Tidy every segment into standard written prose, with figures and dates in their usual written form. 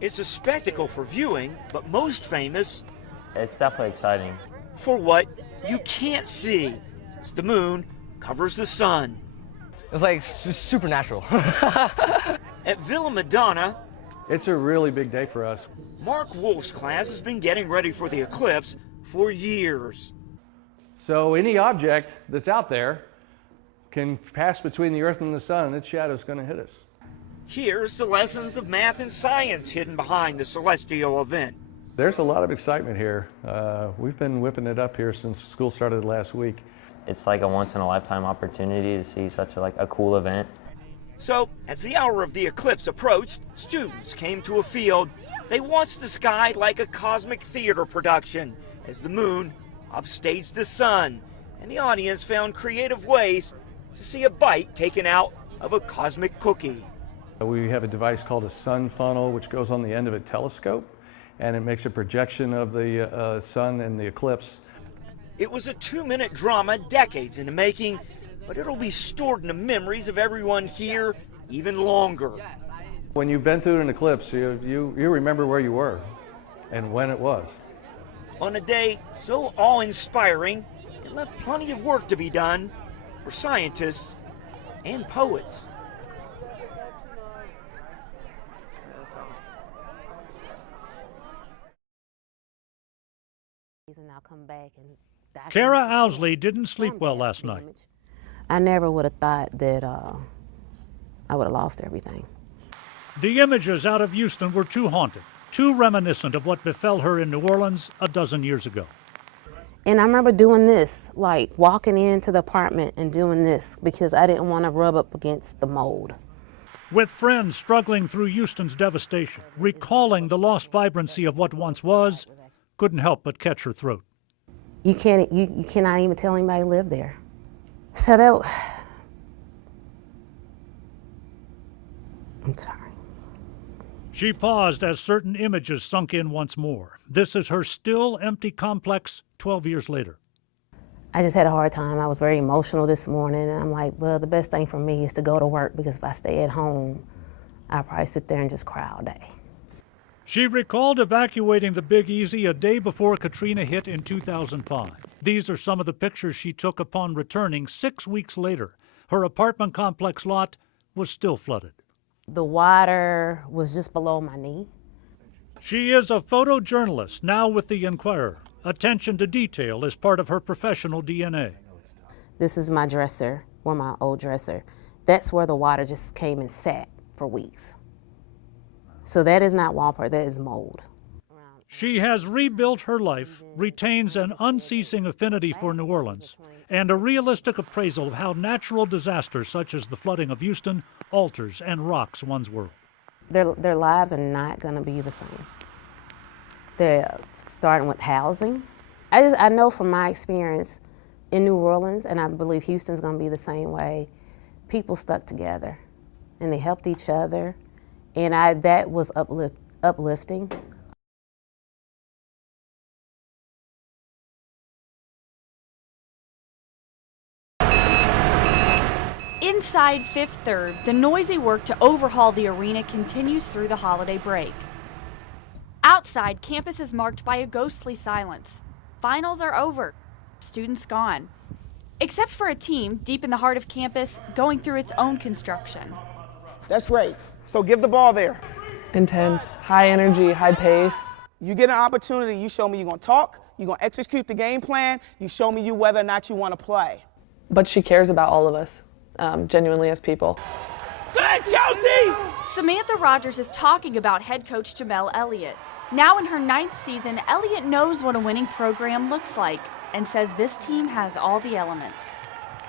It's a spectacle for viewing, but most famous It's definitely exciting. for what you can't see, as the moon covers the sun. It's like supernatural. At Villa Madonna, It's a really big day for us. Mark Wolf's class has been getting ready for the eclipse for years. So any object that's out there can pass between the Earth and the sun, and its shadow is going to hit us. Here's the lessons of math and science hidden behind the celestial event. There's a lot of excitement here. We've been whipping it up here since school started last week. It's like a once-in-a-lifetime opportunity to see such a cool event. So, as the hour of the eclipse approached, students came to a field. They watched the sky like a cosmic theater production as the moon upstaged the sun, and the audience found creative ways to see a bite taken out of a cosmic cookie. We have a device called a sun funnel, which goes on the end of a telescope, and it makes a projection of the sun and the eclipse. It was a 2-minute drama decades in the making, but it'll be stored in the memories of everyone here even longer. When you've been through an eclipse, you remember where you were and when it was. On a day so awe-inspiring, it left plenty of work to be done for scientists and poets. Kara Owsley didn't sleep well last night. I never would have thought that I would have lost everything. The images out of Houston were too haunting, too reminiscent of what befell her in New Orleans a dozen years ago. And I remember doing this, like walking into the apartment and doing this because I didn't want to rub up against the mold. With friends struggling through Houston's devastation, recalling the lost vibrancy of what once was, couldn't help but catch her throat. You cannot even tell anybody lived there. So that, I'm sorry. She paused as certain images sunk in once more. This is her still empty complex 12 years later. I just had a hard time. I was very emotional this morning, and I'm like, well, the best thing for me is to go to work, because if I stay at home, I'll probably sit there and just cry all day. She recalled evacuating the Big Easy a day before Katrina hit in 2005. These are some of the pictures she took upon returning 6 weeks later. Her apartment complex lot was still flooded. The water was just below my knee. She is a photojournalist, now with the Inquirer. Attention to detail is part of her professional DNA. This is my dresser, or my old dresser. That's where the water just came and sat for weeks. So that is not wallpaper, that is mold. She has rebuilt her life, retains an unceasing affinity for New Orleans, and a realistic appraisal of how natural disasters such as the flooding of Houston alters and rocks one's world. Their lives are not going to be the same. They're starting with housing. I know from my experience in New Orleans, and I believe Houston's going to be the same way, people stuck together and they helped each other, and that was uplifting. Inside Fifth Third, the noisy work to overhaul the arena continues through the holiday break. Outside, campus is marked by a ghostly silence. Finals are over, students gone. Except for a team deep in the heart of campus going through its own construction. That's great. So give the ball there. Intense, high energy, high pace. You get an opportunity, you show me you're going to talk, you're going to execute the game plan, you show me whether or not you want to play. But she cares about all of us, genuinely as people. Good, Chelsea! Samantha Rogers is talking about head coach Jamel Elliott. Now in her 9th season, Elliott knows what a winning program looks like and says this team has all the elements.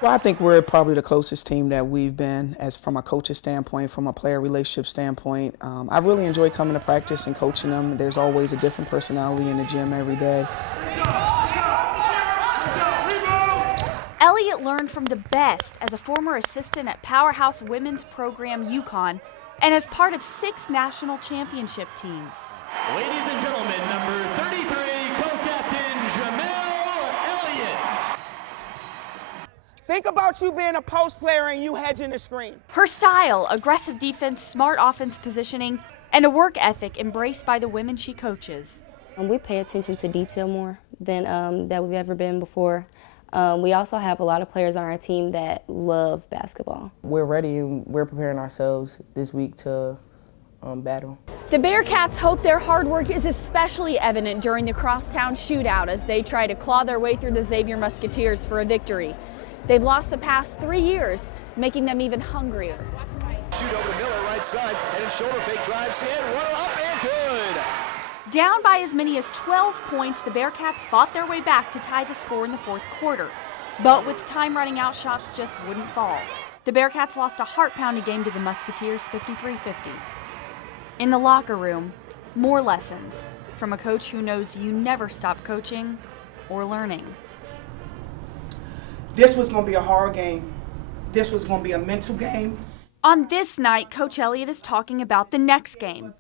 Well, I think we're probably the closest team that we've been, as from a coach's standpoint, from a player relationship standpoint. I really enjoy coming to practice and coaching them. There's always a different personality in the gym every day. Elliott learned from the best as a former assistant at powerhouse women's program UConn and as part of 6 national championship teams. Ladies and gentlemen, number 33, co-captain Jamel Elliott. Think about you being a post player and you hedging the screen. Her style, aggressive defense, smart offense positioning, and a work ethic embraced by the women she coaches. We pay attention to detail more than that we've ever been before. We also have a lot of players on our team that love basketball. We're ready and we're preparing ourselves this week to battle. The Bearcats hope their hard work is especially evident during the crosstown shootout as they try to claw their way through the Xavier Musketeers for a victory. They've lost the past 3 years, making them even hungrier. Shoot over to Miller, right side, and in shoulder fake drives in, one up and good. Down by as many as 12 points, the Bearcats fought their way back to tie the score in the fourth quarter. But with time running out, shots just wouldn't fall. The Bearcats lost a heart-pounding game to the Musketeers 53-50. In the locker room, more lessons from a coach who knows you never stop coaching or learning. This was going to be a hard game. This was going to be a mental game. On this night, Coach Elliott is talking about the next game.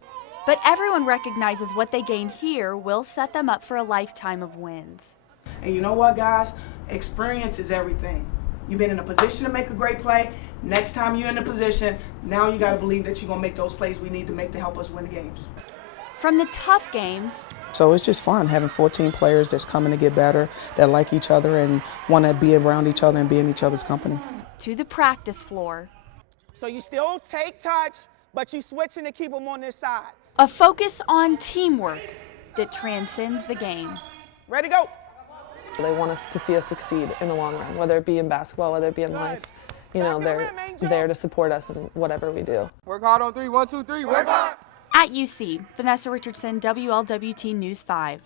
But everyone recognizes what they gain here will set them up for a lifetime of wins. And you know what, guys? Experience is everything. You've been in a position to make a great play. Next time you're in a position, now you got to believe that you're going to make those plays we need to make to help us win the games. From the tough games. So it's just fun having 14 players that's coming to get better, that like each other and want to be around each other and be in each other's company. To the practice floor. So you still take touch, but you switching to keep them on this side. A focus on teamwork that transcends the game. Ready to go. They want us to see us succeed in the long run, whether it be in basketball, whether it be in life. You know, they're there to support us in whatever we do. Work hard on 3, 1, 2, 3, work hard. At UC, Vanessa Richardson, WLWT News 5.